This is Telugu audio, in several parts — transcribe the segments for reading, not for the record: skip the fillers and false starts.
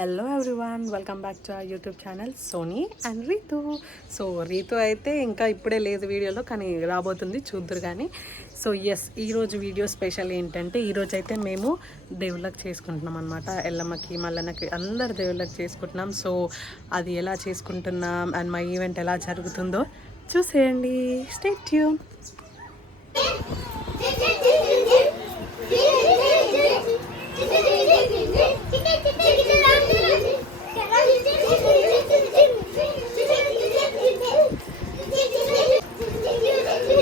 Hello everyone, welcome back to our YouTube channel Sony and Ritu. So Ritu అయితే ఇంకా ఇప్పుడే లేదు వీడియోలో, కానీ రాబోతుంది, చూద్దరు కానీ. సో ఎస్, ఈరోజు వీడియో స్పెషల్ ఏంటంటే ఈరోజు అయితే మేము దేవుళ్ళకి చేసుకుంటున్నాం అనమాట. ఎల్లమ్మకి, మల్లన్నకి, అందరు దేవుళ్ళకి చేసుకుంటున్నాం. సో అది ఎలా చేసుకుంటున్నాం అండ్ మా ఈవెంట్ ఎలా జరుగుతుందో చూసేయండి. Stay tune.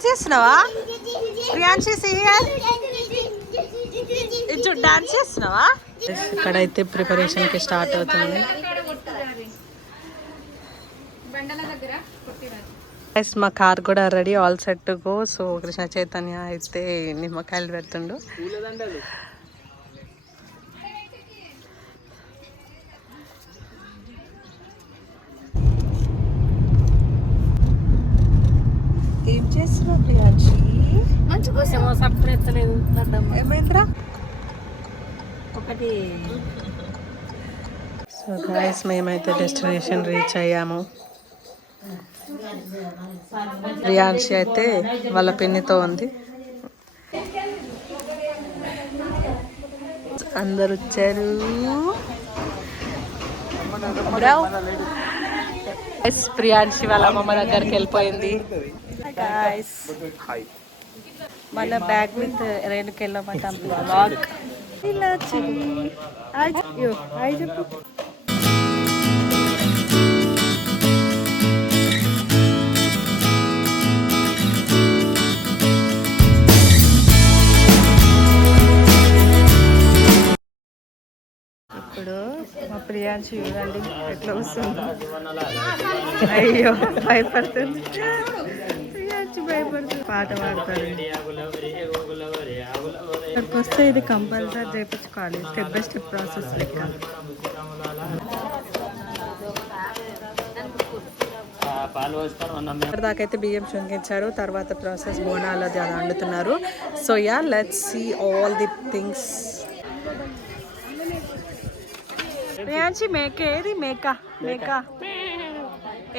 చేస్తున్నావా ప్రియాంశి? డాన్స్ చేస్తున్నావా? ఇక్కడైతే ప్రిపరేషన్ కి స్టార్ట్ అవుతుంది. మా కార్ కూడా ready, all set go. So Krishna Chaitanya అయితే నిమ్మకాయలు పెడుతుండు. ఏం చేస్తున్నావు ప్రియాంశి? మంచి కోసమో సప్పుడు ఎత్తలేదు. ఏమైందిరా? ఒకటి. సో గైస్, మేమైతే డెస్టినేషన్ రీచ్ అయ్యాము. ప్రియాంశి అయితే వాళ్ళ పిన్నితో ఉంది. అందరు వచ్చారు. ప్రియాంశి వాళ్ళ అమ్మమ్మ దగ్గరికి వెళ్ళిపోయింది. మళ్ళీ బ్యాగ్ విత్ రేణుకి వెళ్ళమంట బ్లాగ్. చెప్పు. ఇప్పుడు మా ప్రియాంశి చూడండి ఎట్లా వస్తుంది. అయ్యో భయపడుతుంది. ప్రియాంశి భయపడుతుంది. పాట పాడతారు. ఇక్కడికి వస్తే ఇది కంపల్సరీ చేయించుకోవాలి. స్టెప్ బై స్టెప్ ప్రాసెస్ లెక్క. దాకైతే బియ్యం చొంగించారు. తర్వాత ప్రాసెస్ బోనాలు అది వండుతున్నారు. So yeah, let's see all the things. Priyanshi మేక ఏది? మేక మేక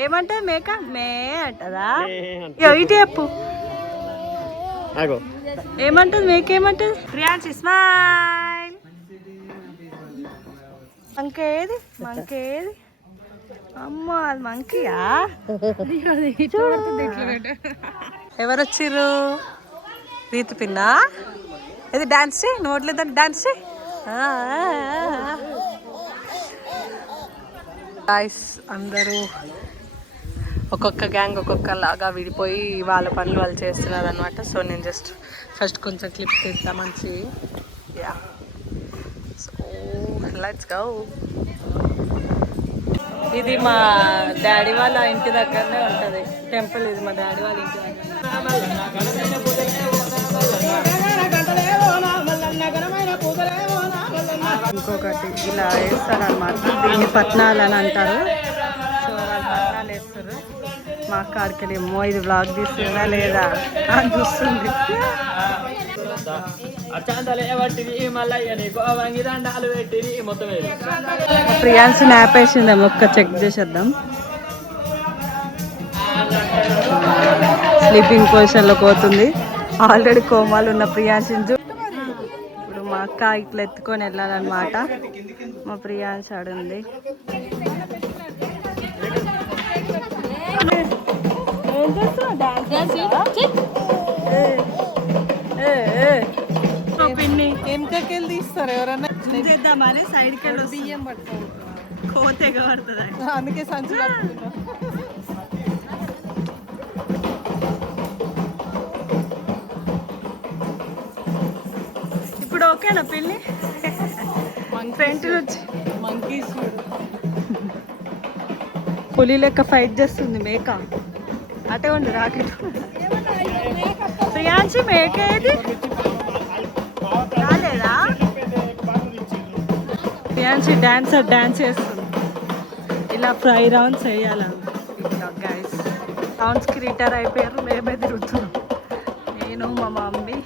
ఏమంటది? మేక మే అంటదా? ఇటు చెప్పు ఏమంటది? మేక ఏమంటది? ప్రియాంశి స్మైల్. మంక ఏది? మంక ఏది? అమ్మో, అది మంకియా? ఎవరు వచ్చిర్రు? రీతు పిన్నా. ఇది డాన్స్ చేయి. నోట్లేదంటే డాన్స్ చేయి. గాయ్స్, అందరూ ఒక్కొక్క గ్యాంగ్ ఒక్కొక్కలాగా విడిపోయి వాళ్ళ పనులు వాళ్ళు చేస్తున్నారు అనమాట. సో నేను జస్ట్ ఫస్ట్ కొంచెం క్లిప్ తీద్దా మంచి. Yeah, so let's go. ఇది మా డాడీ వాళ్ళ ఇంటి దగ్గరనే ఉంటుంది టెంపుల్. ఇది మా డాడీ వాళ్ళ ఇంటి దగ్గర. ఇంకొకటి ఇలా వేస్తారు అనమాట. దీన్ని పట్నాలు అని అంటారు. సో వాళ్ళు పట్నాలు వేస్తారు. మా అక్కడికి ఏమో ఇది బ్లాగ్ తీస్తుందా లేదా అని చూస్తుంది. ప్రియాంశి న్యాప్ వేసిందేమో, ఒక్క చెక్ చేసేద్దాం. స్లీపింగ్ పొజిషన్లో పోతుంది. ఆల్రెడీ కోమాలు ఉన్న ప్రియాంశిని ఇప్పుడు మా అక్క ఇట్లా ఎత్తుకొని వెళ్ళాలన్నమాట. మా ప్రియాంశి ఆడుంది. ఏం చేస్తున్నావు? డాన్స్ పిన్ని వెనకకెళ్ళి తీస్తారు ఎవరన్నా చేద్దామని. సైడ్కి వెళ్ళి బియ్యం పట్టుకోవాలి. కోతగా పడుతుంది, అందుకే సంచి పట్టుకుంటాం. ఇప్పుడు ఓకేనా పిన్ని? ఫ్రంట్ వచ్చి మంకీస్ పులి లెక్క ఫైట్ చేస్తుంది మేక. అటే ఉండు రాకెట్. ప్రియాంశి మేక ఏది? రాలేదా? ప్రియాంశి డాన్సర్ డాన్స్ చేస్తుంది. ఇలా 5 రౌండ్స్ వేయాలని. ఇట్లా గైస్ రౌండ్స్కి రిటైర్ అయిపోయారు. మేమే తిరుగుతున్నాం. నేను, మా మమ్మీ,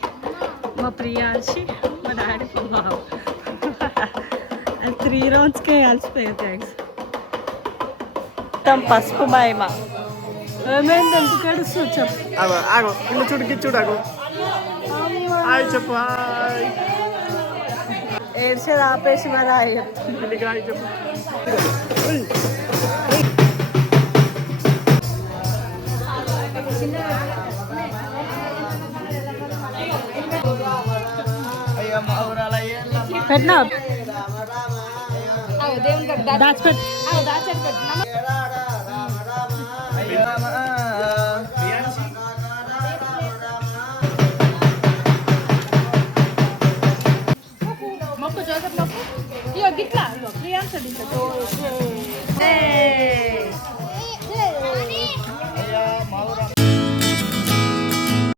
మా ప్రియాంశి, మా డాడీ, మా బాబు. 3 రౌండ్స్కే అలసిపోయా. థ్యాంక్స్. మొత్తం పసుపు మాయమ ఏమైంది ఎందుకు ఏడుస్తూ చెప్పు. ఆగో ఇల్లు చూడు చూడు ఆగో హాయ్ చెప్పు హాయ్ ఏడ్చేది ఆపేసి మరి హాయ్ ఇంటికి హాయ్ చెప్పు. పెట్టినా దాచిపెట్టు. మొక్కు జోసెఫ్ మొక్కు. ఇగో గిట్లా ప్రియాంశ